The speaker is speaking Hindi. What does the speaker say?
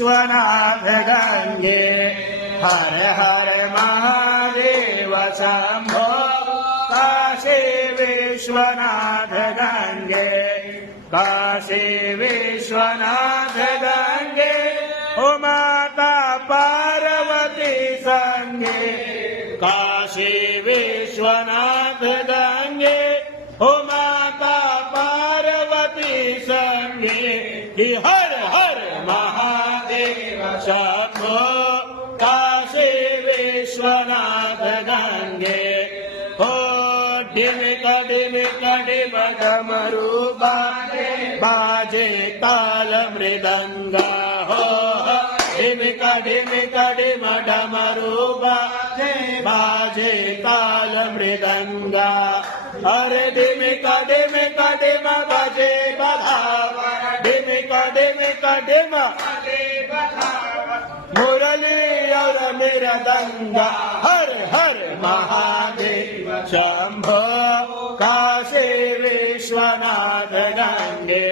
विश्वनाथ गंगे हर हर महादेव शंभो काशी विश्वनाथ गंगे काशी विश्वनाथ गंगे ओ माता पार्वती संगे काशी विश्वनाथ गंगे ओ माता पार्वती संगे हर हर महादेव शंभो काशी विश्वनाथ गंगे हो ढिमिक ढिमिक ढिम डमरू बाजे ताल मृदंगा हो ढिमिक ढिमिक ढिम डमरू बाजे ताल मृदंगा अरे ढिमिक ढिमिक ढिम बजे बधावा ढिमिक ढिमिक ढिम मुरली और मृदंगा हर हर महादेव शंभो काशी विश्वनाथ गंगे